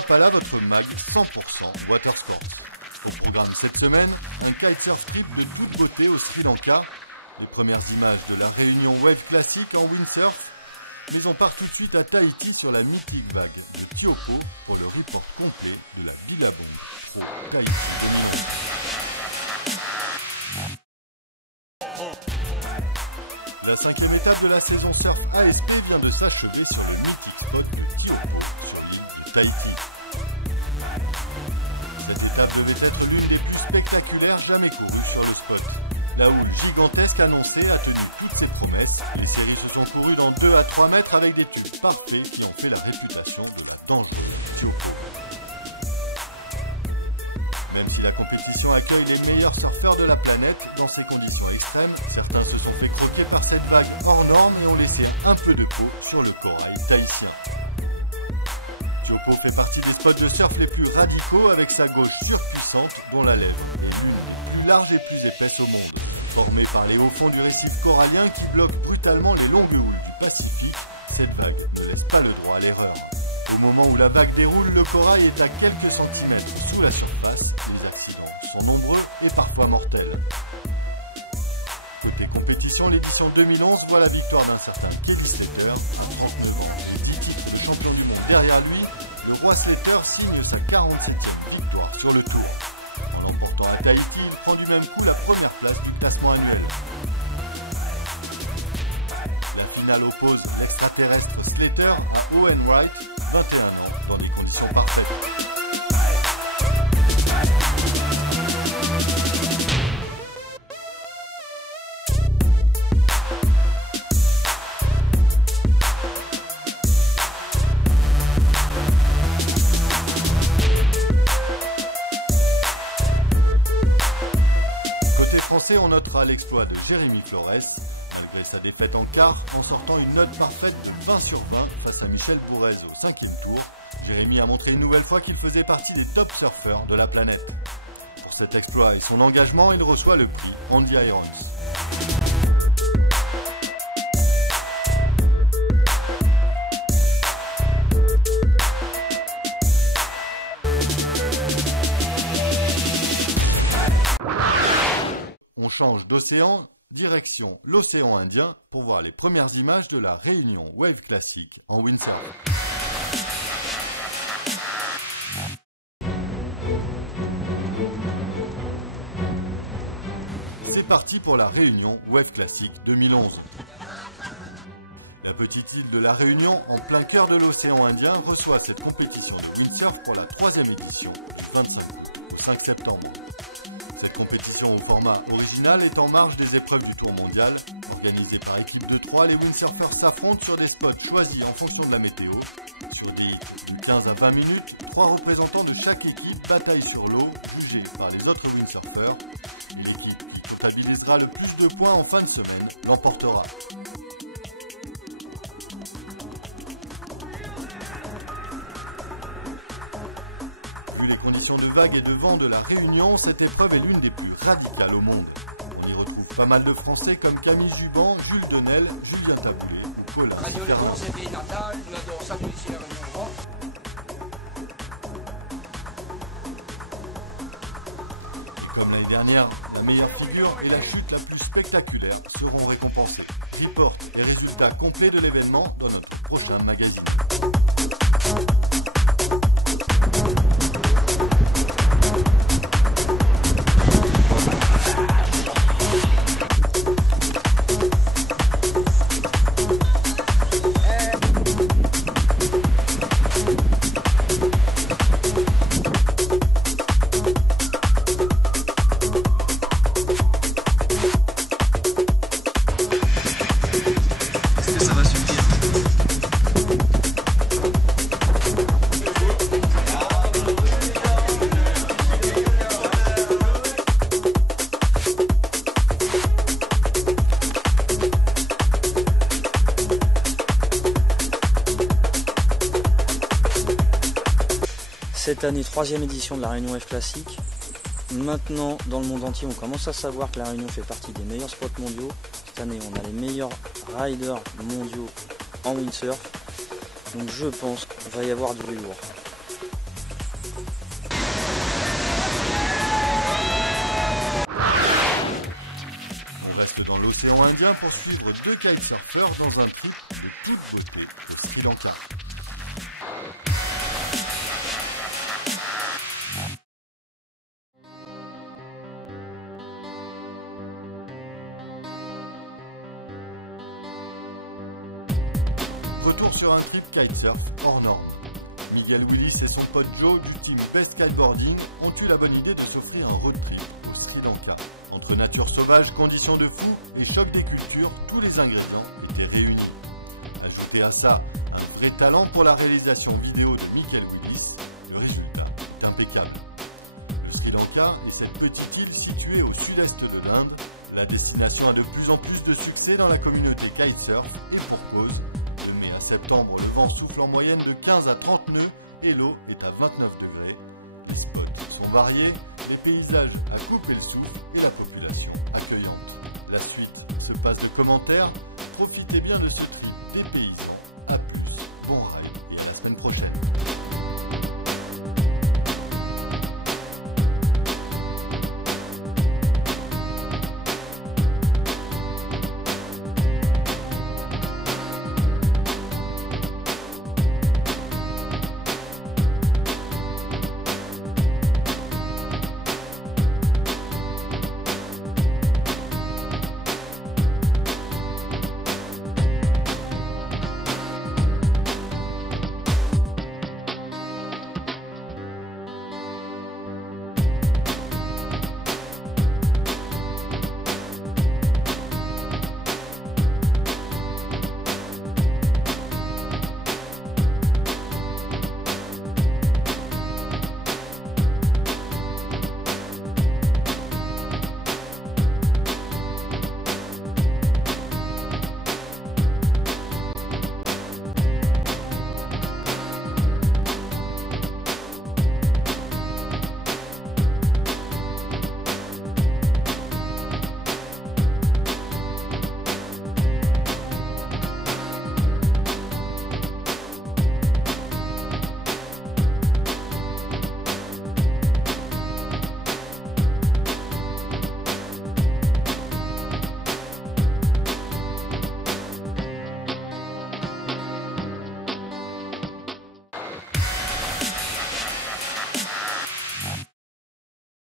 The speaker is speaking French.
Rapala, votre mag 100% watersport. Au programme cette semaine, un kitesurf trip de toute beauté au Sri Lanka, les premières images de la réunion Wave Classic en windsurf, mais on part tout de suite à Tahiti sur la mythique vague de Tiopo pour le report complet de la Billabong Pro Tahiti 2020. La 5e étape de la saison surf ASP vient de s'achever sur le mythique spot de Tiopo sur l'île de Tahiti. Cette étape devait être l'une des plus spectaculaires jamais courues sur le spot. La houle gigantesque annoncée a tenu toutes ses promesses. Les séries se sont courues dans 2 à 3 mètres avec des tubes parfaits qui ont fait la réputation de la dangereuse Tiopo. Même si la compétition accueille les meilleurs surfeurs de la planète, dans ces conditions extrêmes, certains se sont fait croquer par cette vague hors norme et ont laissé un peu de peau sur le corail tahitien. Tiopo fait partie des spots de surf les plus radicaux avec sa gauche surpuissante dont la lèvre est l'une des plus larges et plus épaisses au monde. Formée par les hauts fonds du récif corallien qui bloquent brutalement les longues houles du Pacifique, cette vague ne laisse pas le droit à l'erreur. Au moment où la vague déroule, le corail est à quelques centimètres sous la surface. Les accidents sont nombreux et parfois mortels. Côté compétition, l'édition 2011 voit la victoire d'un certain Kelly Slater, à 39 ans. 10 titres de champion du monde derrière lui, le roi Slater signe sa 47e victoire sur le tour. En l'emportant à Tahiti, il prend du même coup la première place du classement annuel. La finale oppose l'extraterrestre Slater à Owen Wright, 21 ans, dans des conditions parfaites. On notera l'exploit de Jérémy Flores, malgré sa défaite en quart, en sortant une note parfaite de 20 sur 20 face à Michel Bourrez au 5e tour. Jérémy a montré une nouvelle fois qu'il faisait partie des top surfeurs de la planète. Pour cet exploit et son engagement, il reçoit le prix Andy Irons. On change d'océan, direction l'océan Indien pour voir les premières images de la réunion Wave Classic en windsurf. C'est parti pour la réunion Wave Classic 2011. La petite île de la Réunion, en plein cœur de l'océan Indien, reçoit cette compétition de windsurf pour la 3e édition du 25 août au 5 septembre. Cette compétition au format original est en marge des épreuves du Tour mondial. Organisée par équipe de 3, les windsurfers s'affrontent sur des spots choisis en fonction de la météo. Sur des hits de 15 à 20 minutes, 3 représentants de chaque équipe bataillent sur l'eau, jugés par les autres windsurfers. L'équipe qui comptabilisera le plus de points en fin de semaine l'emportera. Conditions de vagues et de vent de la Réunion, cette épreuve est l'une des plus radicales au monde. On y retrouve pas mal de Français comme Camille Juban, Jules Denel, Julien Taboulé ou Paul. Radio Le Bon, c'est pays natal, nous adorons ça, nous ici la Réunion. Comme l'année dernière, la meilleure figure et la chute la plus spectaculaire seront récompensées. Report et résultats complets de l'événement dans notre prochain magazine. Cette année, 3e édition de la Réunion Wave Classic. Maintenant, dans le monde entier, on commence à savoir que la Réunion fait partie des meilleurs spots mondiaux. Cette année, on a les meilleurs riders mondiaux en windsurf. Donc je pense qu'il va y avoir du lourd. l'océan Indien pour suivre 2 kitesurfers dans un trip de toute beauté au Sri Lanka. Retour sur un trip kitesurf hors norme. Miguel Willis et son pote Joe du team Best Kiteboarding ont eu la bonne idée de s'offrir un road trip au Sri Lanka. Entre nature sauvage, conditions de fou et choc des cultures, tous les ingrédients étaient réunis. Ajoutez à ça un vrai talent pour la réalisation vidéo de Miguel Willis, le résultat est impeccable. Le Sri Lanka est cette petite île située au sud-est de l'Inde. La destination a de plus en plus de succès dans la communauté kitesurf et pour cause. De mai à septembre, le vent souffle en moyenne de 15 à 30 nœuds et l'eau est à 29 degrés. Les spots sont variés, les paysages à couper le souffle et la population accueillante. La suite se passe de commentaires. Profitez bien de ce trip des paysans. A plus, bon rail et à la semaine prochaine.